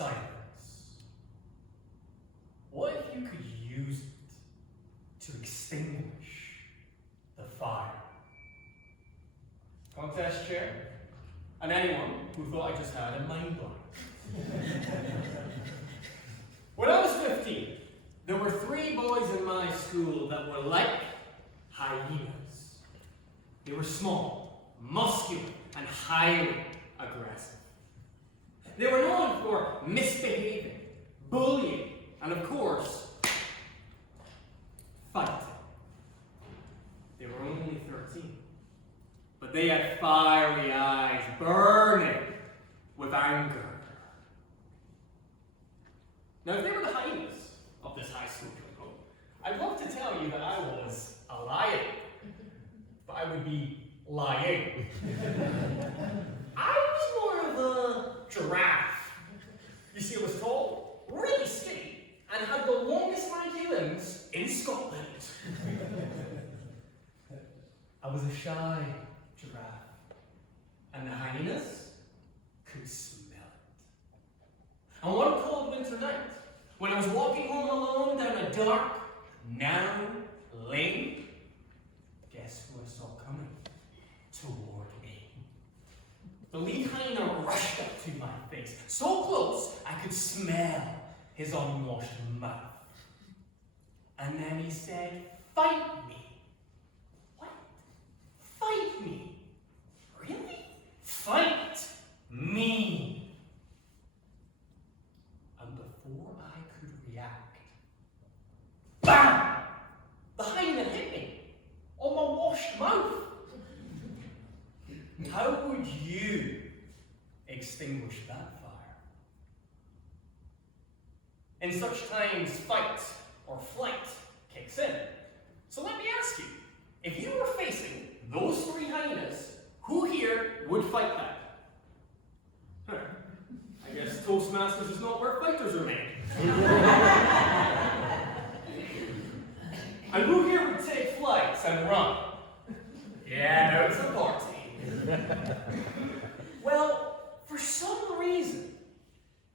silence. What if you could use it to extinguish the fire? Contest chair, and anyone who thought I just had a mind blank. When I was 15, there were 3 boys in my school that were like hyenas. They were small, muscular, and highly aggressive. They were known for misbehaving, bullying, and of course, fighting. They were only 13, but they had fiery eyes burning with anger. Now, if they were the hyenas of this high school jungle, I'd love to tell you that I was a lion, but I would be lying. I was more of a giraffe. You see, I was tall, really skinny, and had the longest lanky limbs in Scotland. I was a shy giraffe, and the hyenas could smell it. On one cold winter night, when I was walking home alone down a dark, narrow lane, guess who I saw coming toward me? The lead hyena rushed up to my face, so close I could smell his unwashed mouth. And then he said, "Fight me." What? Fight me? Really? Fight me? And before I could react, BAM! The hyena hit me on my washed mouth. How would you extinguish that fire? In such times, fight or flight kicks in. So let me ask you, if you were facing those 3 hyenas, who here would fight back? I guess Toastmasters is not where fighters are made. And who here would take flights and run? Yeah, now it's a party. Well, for some reason,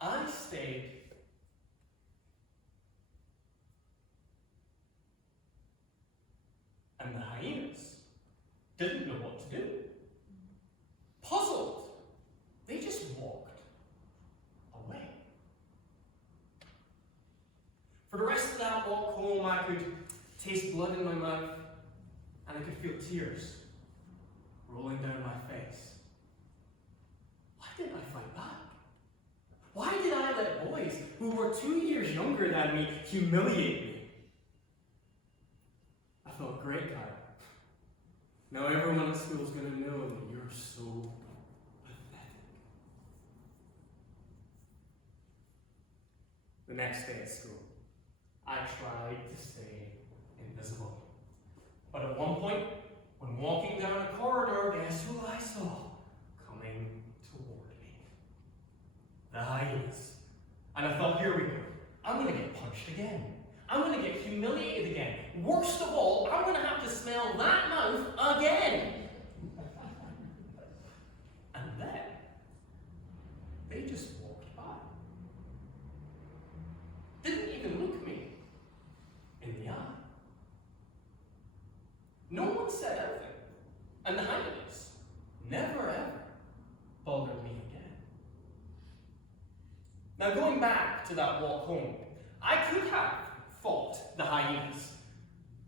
I stayed. And the hyenas didn't know what to do. Puzzled, they just walked away. For the rest of that walk home, I could taste blood in my mouth, and I could feel tears rolling down my face. Why didn't I fight back? Why did I let boys who were 2 years younger than me humiliate me? I felt great, Kyle. Now everyone at school is going to know that you're so pathetic. The next day at school, I tried to stay invisible. But at one point, when walking down a corridor, guess who I saw coming toward me? The hyenas. And I thought, here we go. I'm going to get punched again. I'm going to get humiliated again. Worst of all, I'm going to have to smell that mouth again. And then, they just walked by. Didn't even look me in the eye. No one said anything. And the hyenas never ever bothered me again. Now going back to that walk home, I could have fought the hyenas.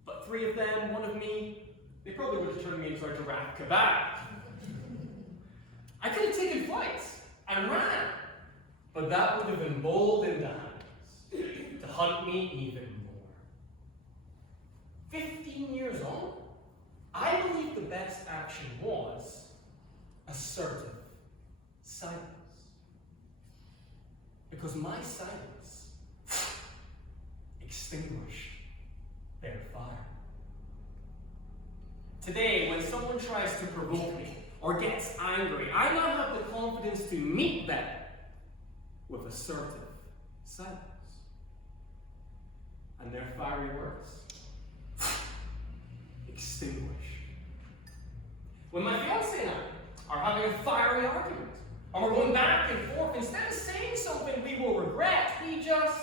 But 3 of them, 1 of me, they probably would have turned me into a giraffe kebab. I could have taken flight and ran, but that would have emboldened the hyenas to hunt me even more. 15 years on, I believe the best action was assertive silence. Because my silence extinguished their fire. Today, when someone tries to provoke me or gets angry, I now have the confidence to meet them with assertive silence. And their fiery words extinguished. When my fiancé and I are having a fiery argument, And we're going back and forth. Instead of saying something we will regret, we just...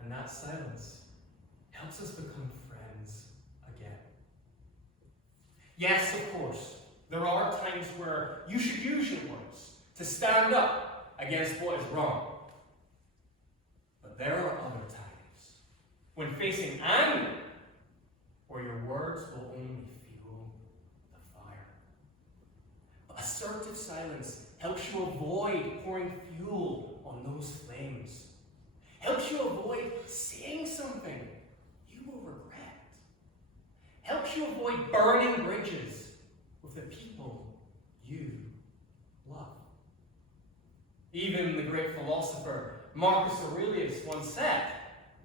And that silence helps us become friends again. Yes, of course, there are times where you should use your words to stand up against what is wrong. But there are other times when facing anger, where your words will only fuel the fire. But assertive silence helps you avoid pouring fuel on those flames. Helps you avoid saying something you will regret. Helps you avoid burning bridges with the people you love. Even the great philosopher Marcus Aurelius once said,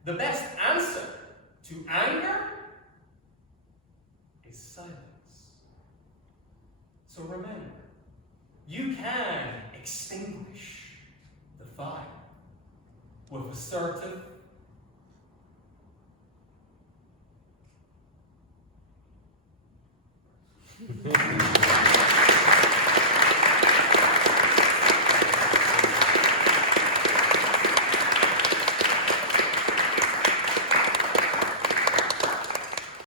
the best answer to anger is silence. So remember, you can extinguish the fire with assertive